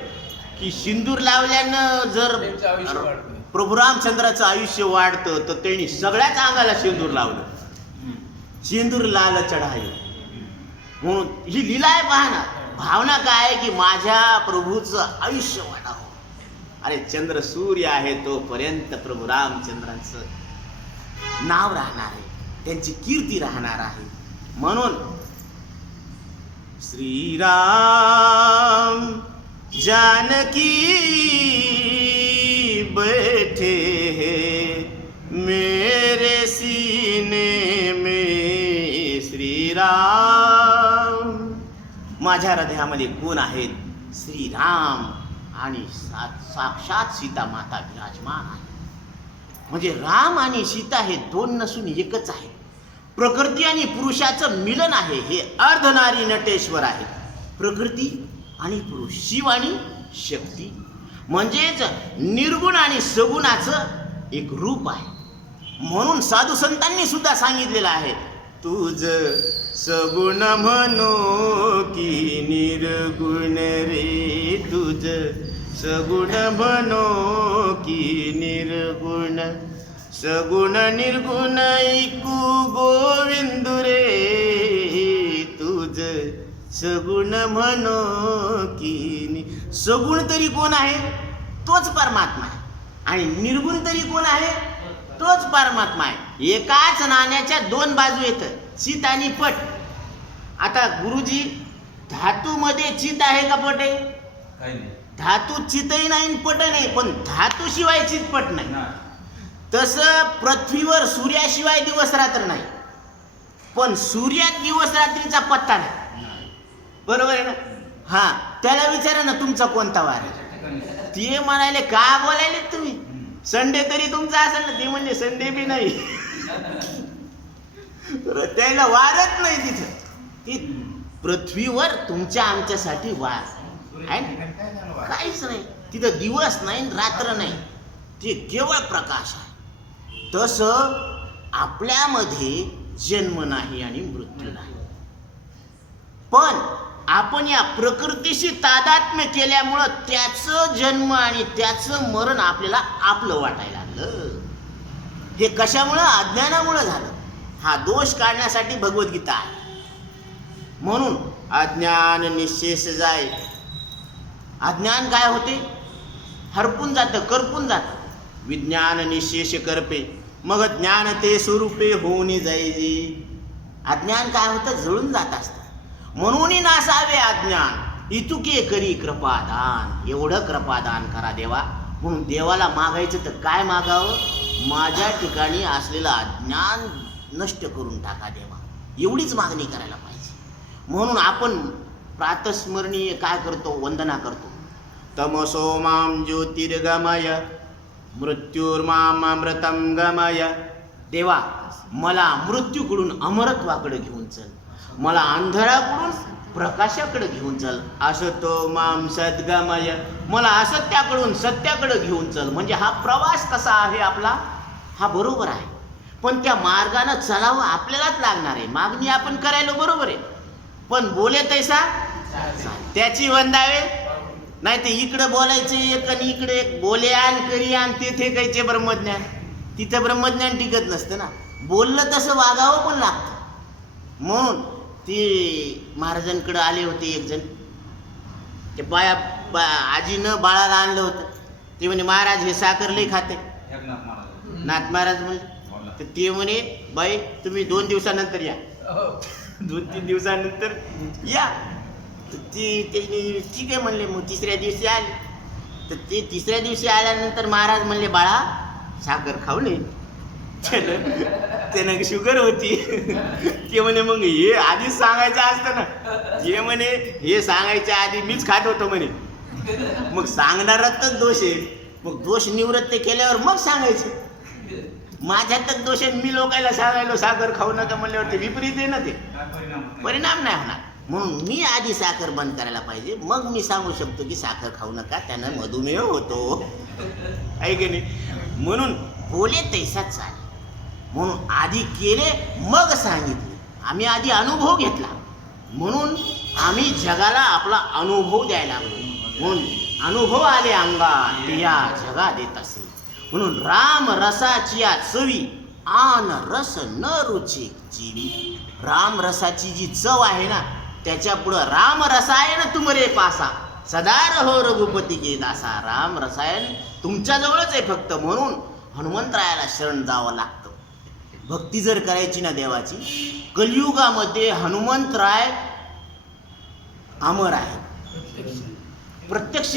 की सिंदूर लावल्यानं जर प्रभू रामचंद्राचं आयुष्य वाढतं, तर त्यांनी सगळ्याच अंगाला सिंदूर लावलं. सिंदूर लाल चढायो. म्हणून ही लीला आहे पहा ना. भावना काय आहे की माझ्या प्रभूचं आयुष्य वाढावं. अरे चंद्र सूर्य आहे तोपर्यंत प्रभू रामचंद्रांचं नाव राहणार आहे, त्यांची कीर्ती राहणार आहे. म्हणून श्रीराम जानकी बैठे हैं मेरे सीने में. श्रीराम माझ्या हृदयामध्ये कोण आहेत? श्रीराम. आणि साक्षात सीता माता विराजमान आहे. म्हणजे राम आणि सीता हे दोन नसून एकच आहे. प्रकृती आणि पुरुषाचं मिलन आहे. हे अर्धनारी नटेश्वर आहे. प्रकृती आणि पुरुष, शिव आणि शक्ती, म्हणजेच निर्गुण आणि सगुणाचं एक रूप आहे. म्हणून साधू संतांनी सुद्धा सांगितलेलं आहे, तुझ सगुण म्हणो की निर्गुण रे, तुझ सगुण म्हणो की निर्गुण, सगुण निर्गुण ऐकू गोविंद रे, तुझ सगुण म्हणो की. सगुण तरी कोण आहे? तोच परमात्मा आहे. आणि निर्गुण तरी कोण आहे? तोच परमात्मा आहे. एकाच नाण्याच्या दोन बाजू येतं, चित आणि पट. आता गुरुजी, धातूमध्ये चित आहे का पट आहे? धातू चितही नाही पट नाही, पण धातू शिवाय चित पट नाही. तसं पृथ्वीवर सूर्याशिवाय दिवस रात्र नाही, पण सूर्यात दिवस रात्रीचा पत्ता नाही. बरोबर आहे ना? हा, त्याला विचारा ना तुमचा कोणता वार आहे. ते म्हणाले का बोलायले तुम्ही, संडे तरी तुमचा असेल ना. ते म्हणले संडे बी नाही. त्याला वारच नाही तिथं. हे पृथ्वीवर तुमच्या आमच्यासाठी वास आहे ना, काहीच नाही तिथं. दिवस नाही रात्र नाही, ते केवळ प्रकाश आहे. तसं आपल्यामध्ये जन्म नाही आणि मृत्यू नाही, पण आपण या प्रकृतीशी तादात्म्य केल्यामुळं त्याचं जन्म आणि त्याचं मरण आपल्याला आपलं वाटायला लागलं. हे कशामुळं? अज्ञानामुळं झालं. हा दोष काढण्यासाठी भगवद्गीता आहे. म्हणून अज्ञान निशेष जाय. अज्ञान काय होते? हरपून जातं, करपून जातं. विज्ञान निशेष करपे, मग ज्ञान ते स्वरूपे होऊन जायचे. अज्ञान काय होतं? जळून जात असतं. म्हणून नासावे अज्ञान, इतुके करी कृपादान. एवढं कृपादान करा देवा. म्हणून देवाला मागायचं तर काय मागावं? माझ्या ठिकाणी असलेलं अज्ञान नष्ट करून टाका देवा, एवढीच मागणी करायला पाहिजे. म्हणून आपण प्रातस्मरणीय काय करतो? वंदना करतो. तमसो मां ज्योतिर्गमय मृत्युर्माम अमृतं गमय. देवा मला मृत्यूकडून अमरत्वाकडे घेऊन चल, मला अंधाराकडून प्रकाशाकडे घेऊन चल. असतो माम सद्गमय, मला असत्याकडून सत्याकडे घेऊन चल. म्हणजे हा प्रवास कसा आहे आपला? हा बरोबर आहे, पण त्या मार्गानं चलावं आपल्यालाच लागणार आहे. मागणी आपण करायला बरोबर आहे, पण बोले तैसा त्याची वंदावे. नाही ते इकडं बोलायचं एक आणि इकडे एक, बोले आण करी आण तेथे कायचे ब्रह्मज्ञान. तिथं ब्रह्मज्ञान टिकत नसतं ना. बोललं तसं वागावं पण लागतं. म्हणून ते महाराजांकडे आले होते एक जण. ते आजीनं बाळाला आणलं होतं. ते म्हणे महाराज हे साखर लई खाते. नाथ महाराज म्हणले. तर ते म्हणे बाई तुम्ही 2 दिवसानंतर या. 2-3 दिवसानंतर या. तर ते ठीक आहे म्हणले. मग 3ऱ्या दिवशी आले. तर ते 3ऱ्या दिवशी आल्यानंतर महाराज म्हणले बाळा साखर खाऊ नये. त्यानं शुगर होती. ते म्हणे मग हे आधीच सांगायचं असतं ना. ते म्हणे हे सांगायच्या आधी मीच खात होतो म्हणे. मग सांगणारातच दोष आहे. मग दोष निवृत्त केल्यावर मग सांगायचं. माझ्यातच दोष आहे, मी लोकांना सांगायलो साखर खाऊ नका म्हणल्यावर ते विपरीत आहे ना. ते परिणाम नाही होणार. म्हणून मी आधी साखर बंद करायला पाहिजे, मग मी सांगू शकतो की साखर खाऊ नका, त्यानं मधुमेह होतो. आहे की नाही? म्हणून बोले तैसाच चालेल. म्हणून आधी केले मग सांगितले. आम्ही आधी अनुभव घेतला, म्हणून आम्ही जगाला आपला अनुभव द्यायला लागलो. म्हणून अनुभव आले अंगात या जगा देत असे. म्हणून राम रसाची या चवी आन रस न रुचे जीवी. राम रसाची जी चव आहे ना, त्याच्या पुढं राम रसायन तुमरे पासा सदा रहो रघुपती के दासा. राम रसायन तुमच्या जवळच आहे फक्त. म्हणून हनुमंतरायाला शरण जावं लागतं. भक्ती जर करायची ना देवाची, कलियुगामध्ये हनुमंतराय अमर आहे, प्रत्यक्ष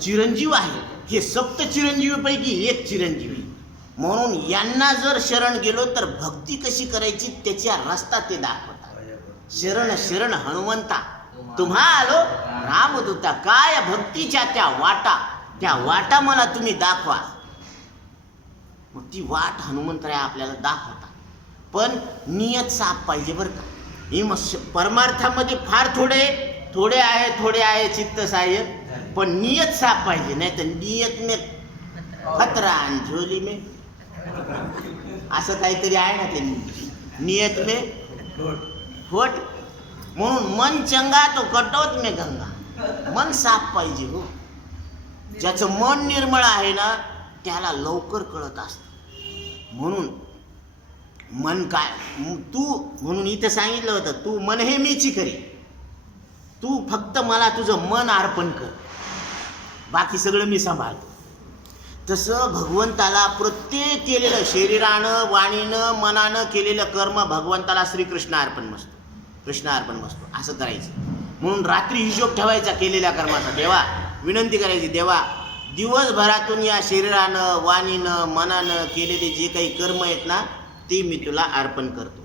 चिरंजीव आहे. हे 7 चिरंजीवीपैकी एक चिरंजीवी. म्हणून यांना जर शरण गेलो तर भक्ती कशी करायची त्याचा रस्ता ते दाखवतात. शरण शरण हनुमंता तुम्हा आलो रामदूता. काय भक्तीच्या त्या वाटा मला तुम्ही दाखवा. मग ती वाट हनुमंतराय आपल्याला दाखवतात. पण नियत साफ पाहिजे बरं का. ही परमार्थामध्ये फार थोडे आहे चित्त सहाय्य, पण नियत साफ पाहिजे. नाही तर नियत में खतरा आणि झोली में असं काहीतरी आहे ना. ते नियत में खोट. म्हणून मन चंगा तो कटोत में गंगा. मन साफ पाहिजे हो. ज्याचं मन निर्मळ आहे ना त्याला लवकर कळत असतं. म्हणून मन काय तू, म्हणून इथं सांगितलं होतं तू मन हे मीची करी. तू फक्त मला तुझं मन अर्पण कर, बाकी सगळं मी सांभाळतो. तसं भगवंताला प्रत्येक केलेलं शरीरानं वाणीनं मनानं केलेलं कर्म भगवंताला श्रीकृष्ण अर्पण असतो, कृष्ण अर्पण असतो. असं करायचं. म्हणून रात्री हिशोब ठेवायचा केलेल्या कर्माचा. देवा विनंती करायची, देवा दिवसभरातून या शरीरानं वाणीनं मनानं केलेले जे काही कर्म आहेत ना ते मी तुला अर्पण करतो.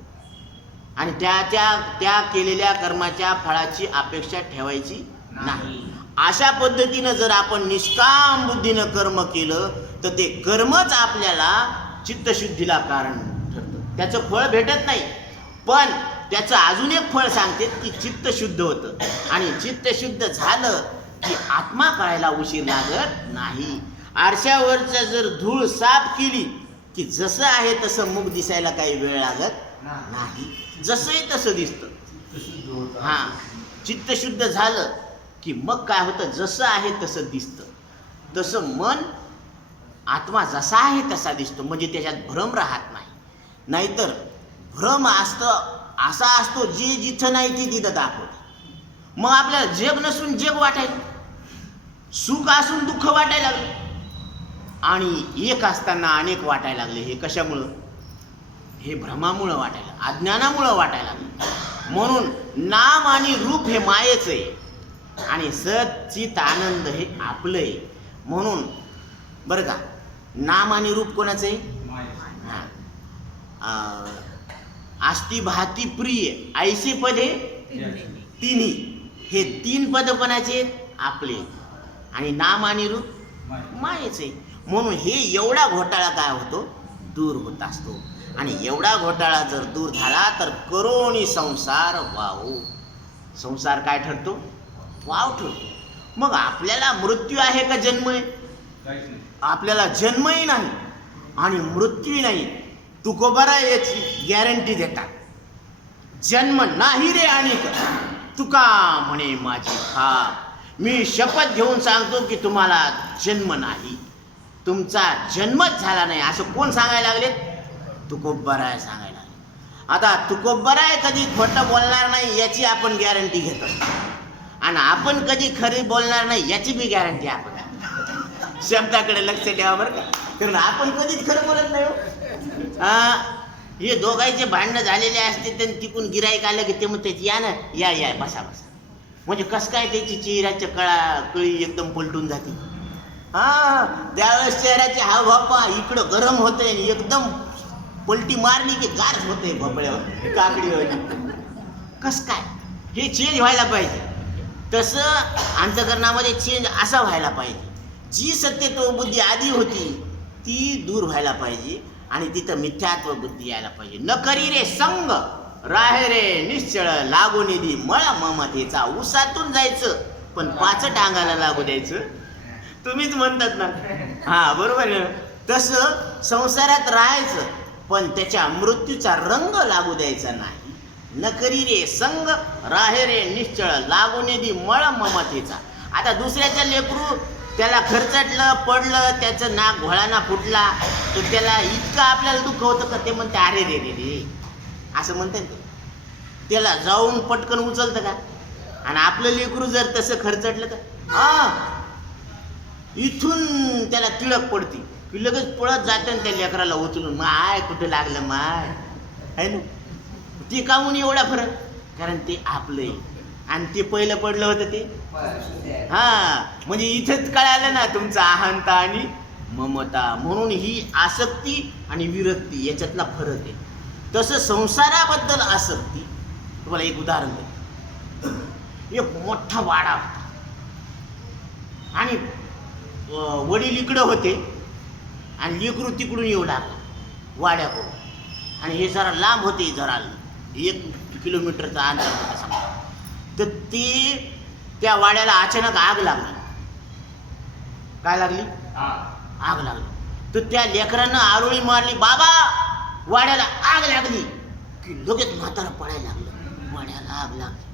आणि त्या केलेल्या कर्माच्या फळाची अपेक्षा ठेवायची नाही. अशा पद्धतीनं जर आपण निष्काम बुद्धीनं कर्म केलं तर ते कर्मच आपल्याला चित्तशुद्धीला कारण ठरतं. त्याचं फळ भेटत नाही, पण त्याचं अजून एक फळ सांगते की चित्त शुद्ध होतं, आणि चित्त शुद्ध झालं की आत्मा कळायला उशीर लागत नाही. आरशावरचा जर धूळ साफ केली की जसं आहे तसं मुख दिसायला काही वेळ लागत नाही, जसंही तसं दिसतं. हा, चित्त शुद्ध झालं की मग काय होतं, जसं आहे तसं दिसतं. तसं मन आत्मा जसा आहे तसा दिसतो, म्हणजे त्याच्यात भ्रम राहत नाही. नाहीतर भ्रम असतं असा असतो, जे जिथं नाही ते तिथं दाखवत. मग आपल्याला जग नसून जग वाटायला, सुख असून दुःख वाटायला लागलं, आणि एक असताना अनेक वाटायला लागले. हे कशामुळं? हे भ्रमामुळं वाटायला, अज्ञानामुळं वाटायला लागलं. म्हणून नाम आणि रूप हे मायेच आहे, आणि सच्चित आनंद हे आपलं आहे. म्हणून बरं का, नाम आणि रूप कोणाचं आहे? आस्ती भाती प्रिय ऐसे पदे तिन्ही, हे तीन पद कोणाचे? आपले. आणि नाम आणि रूप मायेचे. म्हणून हे एवढा घोटाळा काय होतो? दूर होत असतो. आणि एवढा घोटाळा जर दूर झाला तर करोनी संसार वाहू. संसार काय ठरतो? वाव ठरतो. मग आपल्याला मृत्यू आहे का जन्म आहे? आपल्याला जन्मही नाही आणि मृत्यू नाही. तुकोबारा याची गॅरंटी देतात, जन्म नाही रे आणि तुका म्हणे माझी खाप. मी शपथ घेऊन सांगतो की तुम्हाला जन्म नाही, तुमचा जन्मच झाला नाही. असं कोण सांगायला लागले? तुकोबाराय सांगायला लागले. आता तुकोबाराय कधी खोटं बोलणार नाही याची आपण गॅरंटी घेतो, आणि आपण कधी खरी बोलणार नाही याची बी गॅरंटी आपण. शब्दाकडे लक्ष द्यावं बरं का, कारण आपण कधीच खरं बोलत नाही हो. हे दोघांचे भांडणं झालेले असते, त्यांनी तिकून गिराईक आलं की ते म्हणते या ना, या या बसा बसा. म्हणजे कसं काय त्याची चेहऱ्याच्या कळी एकदम पलटून जाते. त्यावेळेस चेहऱ्याचे हावभाव पहा, इकडं गरम होते, एकदम पलटी मारली की गारच होते भोपळ्यावर, काकडीवर. कसं काय? हे चेंज व्हायला पाहिजे. तसं अंतःकरणामध्ये चेंज असा व्हायला पाहिजे. जी सत्यत्व बुद्धी आधी होती ती दूर व्हायला पाहिजे, आणि तिथं मिथ्यात्व बुद्धी यायला पाहिजे. न करी रे संग राहे रे निश्चळ, लागू निधी मळ ममतेचा. उसातून जायचं पण 5 टांगाला लागू द्यायचं. तुम्हीच म्हणतात ना, हा बरोबर आहे. तसं संसारात राहायचं पण त्याच्या मृत्यूचा रंग लागू द्यायचा नाही. न करी रे संग राहे रे निश्चळ, लागू निधी मळ ममतेचा. आता दुसऱ्याच्या लेकरू त्याला खर्चटलं पडलं, त्याचं नाक घोळाना फुटला, तर त्याला इतकं आपल्याला दुःख होतं का ते म्हणते अरे रे रे रे असं म्हणतात. त्याला जाऊन पटकन उचलतं का? आणि आपलं लेकरू जर तसं खर्चटलं तर इथून त्याला तिळक पडती की लगेच पळत जातं आणि त्या लेकराला उचलून माय कुठं लागलं माय, आहे ना. ते काहून एवढा फरक? कारण ते आपलं आहे, आणि ते पहिलं पडलं होतं ते. म्हणजे इथेच कळालं ना तुमचं अहंता आणि ममता. म्हणून ही आसक्ती आणि विरक्ती याच्यातला फरक आहे. तसं संसाराबद्दल आसक्ती, तुम्हाला एक उदाहरण देतो. एक मोठा वाडा होता, आणि वडील इकडं होते आणि लेकरू तिकडून येऊ लागला वाड्याकडून, आणि हे जरा लांब होते, जरा 1 किलोमीटरचा अंतर होता समजा. तर ते त्या वाड्याला अचानक आग लागली. काय लागली? आग लागली. तर त्या लेकरानं आरोळी मारली, बाबा वाड्याला आग लागली, की लगेच म्हातारा पळायला लागलं, वाड्याला आग लागली.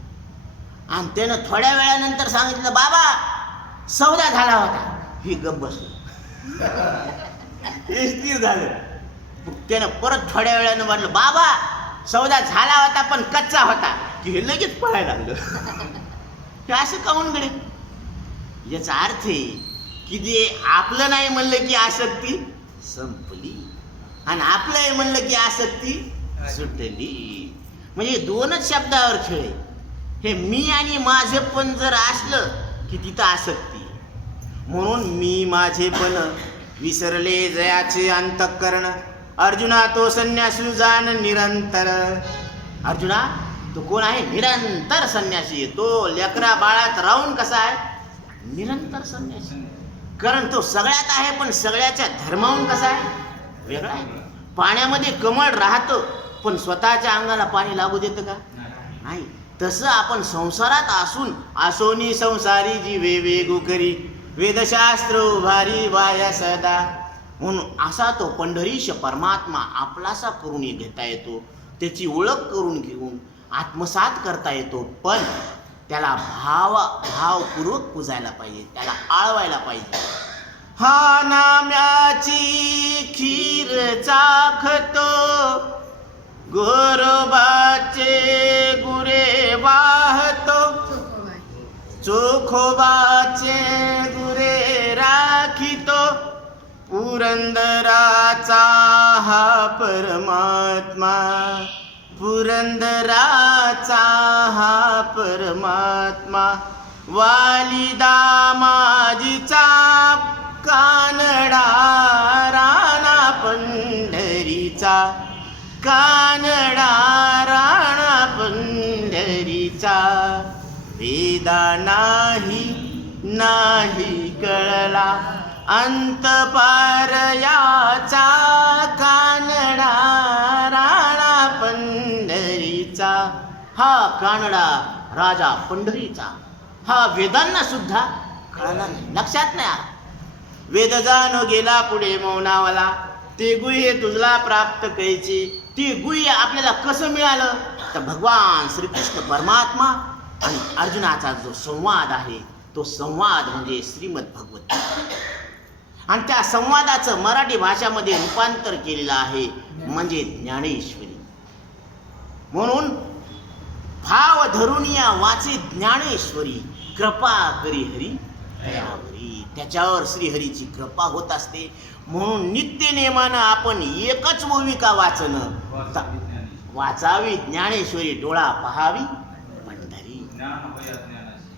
आणि त्यानं थोड्या वेळानंतर सांगितलं, बाबा सौदा झाला होता. ही गप्प बसलं, हे स्थिर झालं. त्यानं परत थोड्या वेळानं म्हणलं, बाबा सौदा झाला होता पण कच्चा होता, की हे लगेच पळायला लागलं. हे असं काहून गडे? याचा अर्थ आहे की जे आपलं नाही म्हणलं की आसक्ती संपली, आणि आपलं आहे म्हणलं की आसक्ती सुटली. म्हणजे 2च शब्दावर खेळ आहे. हे मी आणि माझे पण जर असलं की तिथं आसक्ती. म्हणून मी माझे पण विसरले जयाचे अंतःकरण, अर्जुना तो संन्यासी जाण निरंतर. अर्जुना तो कोण आहे? निरंतर संन्यासी. तो लेकरा बाळात राहून कसा आहे? निरंतर संन्यासी. कारण तो सगळ्यात आहे पण सगळ्याच्या धर्माहून कसा आहे? वेगळा आहे. पाण्यामध्ये कमळ राहतं पण स्वतःच्या अंगाला पाणी लागू देतं का? नाही. तसं आपण संसारात असून असोनी संसारी जीवे वेगू करी वेदशास्त्र उभारी वाया सदा. म्हणून असा तो पंढरीश परमात्मा आपलासा करून घेता येतो, त्याची ओळख करून घेऊन आत्मसात करता येतो. पण त्याला भावपूर्वक पुजायला पाहिजे, त्याला आळवायला पाहिजे. हा नाम्याची खीर चाखतो गोरोबाचे गुरे वाहतो चोखोबाचे गुरे राखितो पुरंदराचा हा परमात्मा पुरंदराचा हा परमात्मा वालिदा माझीचा कानडा राणा पंढरीचा कानडा राणा पंढरीचा वेदा नाही कळला अंत पार याचा कानडा राणा पंढरीचा. हा कानडा राजा पंढरीचा हा वेदांना सुद्धा कळला नाही, लक्षात नाही आला. वेद जाणो गेला पुढे मौनावाला ते गुह्य तुझला प्राप्त कैची. ती गुह्य आपल्याला कसं मिळालं तर भगवान श्रीकृष्ण परमात्मा आणि अर्जुनाचा जो संवाद आहे तो संवाद म्हणजे श्रीमद भगवत. आणि त्या संवादाचं मराठी भाषामध्ये रूपांतर केलेलं आहे म्हणजे ज्ञानेश्वरी. म्हणून भाव धरुनिया वाचे ज्ञानेश्वरी कृपा करी हरी दयावरी. त्याच्यावर श्रीहरीची कृपा होत असते. म्हणून नित्य नेमानं आपण एकच ओविका वाचावी ज्ञानेश्वरी डोळा पहावी पंढरी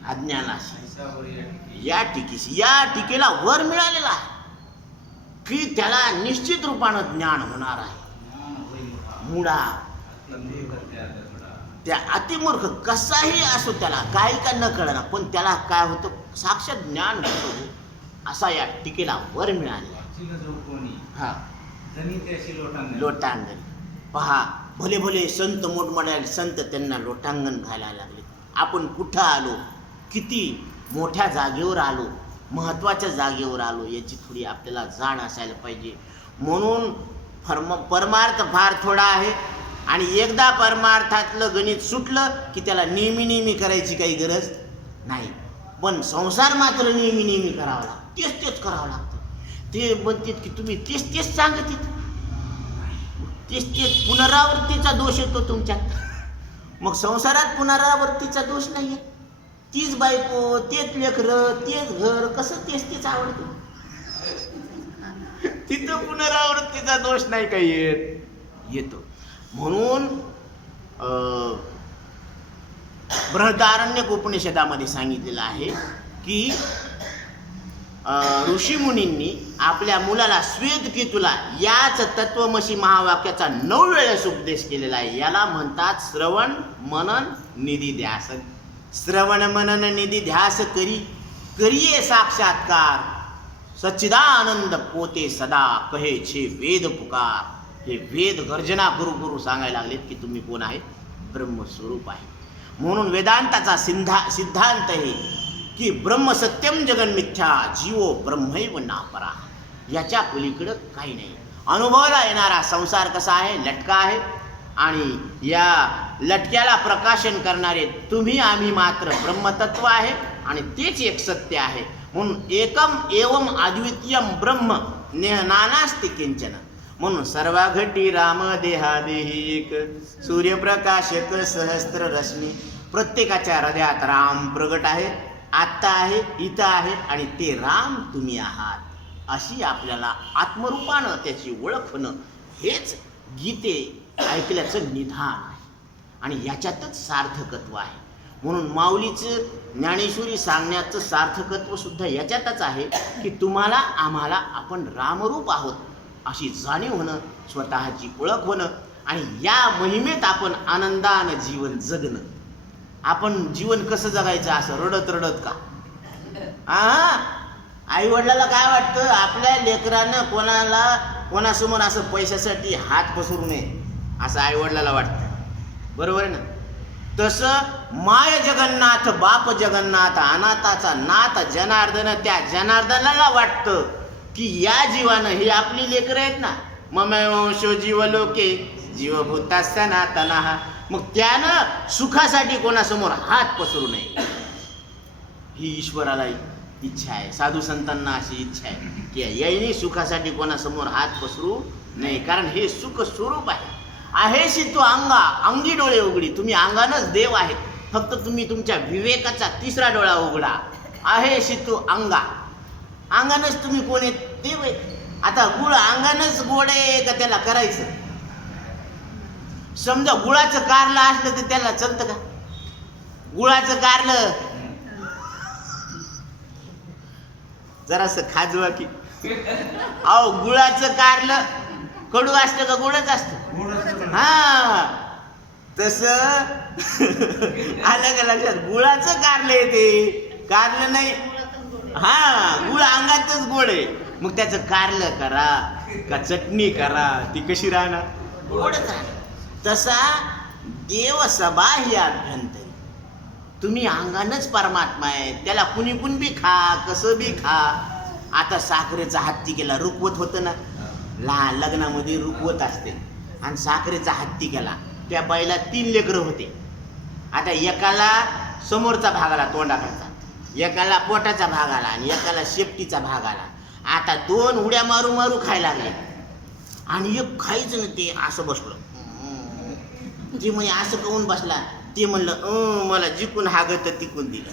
अज्ञानाशी. या टीकेला वर मिळालेला आहे की त्याला निश्चित रूपानं ज्ञान होणार आहे. मुडा त्या अतिमूर्ख कसाही असो त्याला काही का न कळणार पण त्याला काय होतं साक्षात ज्ञान होतं असा या टीकेला वर मिळालेला आहे. हा लोटांगण पहा भले भले संत मोठमोठ्या संत त्यांना लोटांगण घालायला लागले. आपण कुठं आलो किती मोठ्या जागेवर आलो महत्त्वाच्या जागेवर आलो याची थोडी आपल्याला जाण असायला पाहिजे. म्हणून परमार्थ फार थोडा आहे आणि एकदा परमार्थातलं गणित सुटलं की त्याला नेहमी करायची काही गरज नाही. पण संसार मात्र नेहमी करावा लागतो, तेच करावं लागतं. ते म्हणतात की तुम्ही तेच सांगत तेच पुनरावृत्तीचा दोष येतो तुमच्यात. मग संसारात पुनरावृत्तीचा दोष नाही आहे. तीच बायको तेच लेकरं तेच घर कसं तेच आवडतं तिथं पुनरावृत्तीचा दोष नाही काही येतो. म्हणून बृहदारण्यक उपनिषदामध्ये सांगितलेलं आहे की ऋषीमुनींनी आपल्या मुलाला श्वेतकेतूला याच तत्वमसी महावाक्याचा 9 वेळेस उपदेश केलेला आहे. याला म्हणतात श्रवण मनन निधी ध्यास. श्रवण मनन निधी ध्यास करिये साक्षात्कार सच्चिदानंद पोते सदा कहे छे वेद पुकार. हे वेद गर्जना गुरु सांगायला लागलेत की तुम्ही कोण आहे ब्रह्मस्वरूप आहे. म्हणून वेदांताचा सिद्धांत आहे की ब्रह्म सत्यम जगन मिथ्या जीवो ब्रह्मैव नापरा. याच्या पलीकडं काही नाही. अनुभवाला येणारा संसार कसा आहे लटका आहे आणि या लटक्याला प्रकाशन करणारे तुम्ही आम्ही मात्र ब्रह्मतत्व आहे आणि तेच एक सत्य आहे. म्हणून एकम एवम अद्वितीयम ब्रह्म नानास्ति किंचन. म्हणून सर्वाघटी राम देहादेही एक सूर्यप्रकाशक सहस्त्र रश्मी. प्रत्येकाच्या हृदयात राम प्रगट आहे, आत्ता आहे, इथं आहे आणि ते राम तुम्ही आहात अशी आपल्याला आत्मरूपानं त्याची ओळख होणं हेच गीते ऐकल्याचं निधान आहे आणि याच्यातच सार्थकत्व आहे. म्हणून माऊलीचं ज्ञानेश्वरी सांगण्याचं सार्थकत्व सुद्धा याच्यातच आहे की तुम्हाला आम्हाला आपण रामरूप आहोत अशी जाणीव होणं, स्वतःची ओळख होणं आणि या महिमेत आपण आनंदानं जीवन जगणं. आपण जीवन कसं जगायचं असं रडत का? आई वडिलाला काय वाटतं आपल्या लेकरानं कोणासमोर असं पैशासाठी हात पसरू नये. असं आईवडिलाला वाटतं, बरोबर आहे ना? तसं माय जगन्नाथ बाप जगन्नाथ अनाथाचा नाथ जनार्दन, त्या जनार्दनाला वाटतं की या जीवानं, ही आपली लेकरं आहेत ना, ममवंशो जीवलोके जीवभूता सनातनः, मग त्यानं सुखासाठी कोणासमोर हात पसरू नये, ही ईश्वराला इच्छा आहे. साधू संतांना अशी इच्छा आहे की याने सुखासाठी कोणासमोर हात पसरू नये, कारण हे सुख स्वरूप आहेशी तो अंगा अंगी डोळे उघडी. तुम्ही अंगानच देव आहेत, फक्त तुम्ही तुमच्या विवेकाचा तिसरा डोळा उघडा. आहेशी तो अंगा, अंगानच तुम्ही कोण आहेत? देव आहेत. आता गुळ अंगानच गोड आहे का त्याला करायचं? समजा गुळाचं कारलं असलं तर त्याला चलतं का? गुळाचं कारलं जरासं खाजवा की, अहो गुळाचं कारलं कडू असतं का गोडच असतं? हा, तस आलं का लक्षात? गुळाचं कारलं येते, कारलं नाही. हा, गुळ अंगातच गोड आहे, मग त्याचं कारलं करा का चटणी करा, ती कशी राहणार? गोडच राहणार. तसा देव सभा ही अभ्यंतरी, तुम्ही अंगानच परमात्मा आहे, त्याला कुणी कुण बी खा, कसं बी खा. आता साखरेचा हत्ती केला, रुखवत होतं ना, लग्नामध्ये रुखवत असते, आणि साखरेचा हत्ती केला, त्या बाईला 3 लेकरं होते. आता एकाला समोरचा भाग आला तोंडाकडचा, एकाला पोटाचा भाग आला आणि एकाला शेपटीचा भाग आला. आता 2 उड्या मारू मारू खायला लागले, आणि एक खायचं ना ते असं बसलं. ते म्हणे असं काऊन बसला? ते म्हणलं मला जिकून हागत तिकून दिलं.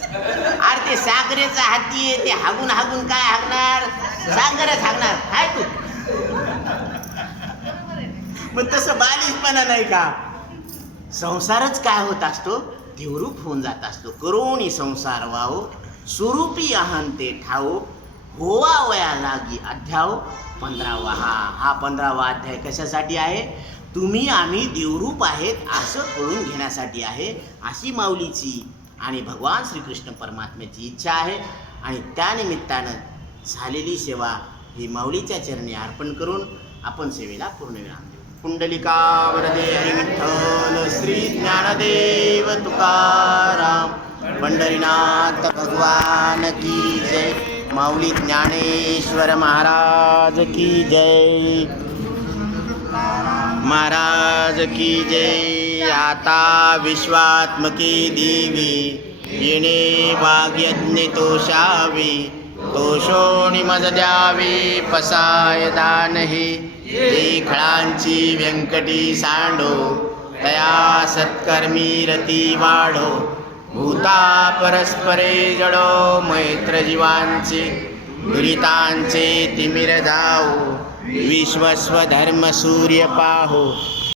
अरे ते साखरेचा हत्ती आहे, ते हागून हागून काय हागणार? साखरच हागणार काय तू? मग तसं बालिशपणा नाही का? संसारच काय होत असतो? देवरूप होऊन जात असतो. करोनी संसार वाहो स्वरूपी अहंते ठाओ, होवा वया लागी अध्याव 15वा. हा 15वा अध्याय कशासाठी आहे? तुम्ही आम्ही देवरूप आहेत असं कळून घेण्यासाठी आहे, अशी माऊलीची आणि भगवान श्रीकृष्ण परमात्म्याची इच्छा आहे. आणि त्यानिमित्तानं झालेली सेवा ही माऊलीच्या चरणी अर्पण करून आपण सेवेला पूर्णविराम देऊ. कुंडलिका वरदे हरी विठ्ठल, श्री ज्ञानदेव तुकाराम, पंढरीनाथ भगवान की जय. माऊली ज्ञानेश्वर महाराज की जय, महाराज की जय. आता विश्वात्मकी देवी येणे वाग्यज्ञ तोषावी, तोषोणी मज द्यावी पसाय दानही. ते खळांची व्यंकटी सांडो, तया सत्कर्मी रती वाढो. भूता परस्परे जडो, मैत्र जीवांचे दुरितांचे तिमिर जाओ. विश्वस्वधर्म सूर्य पाहो,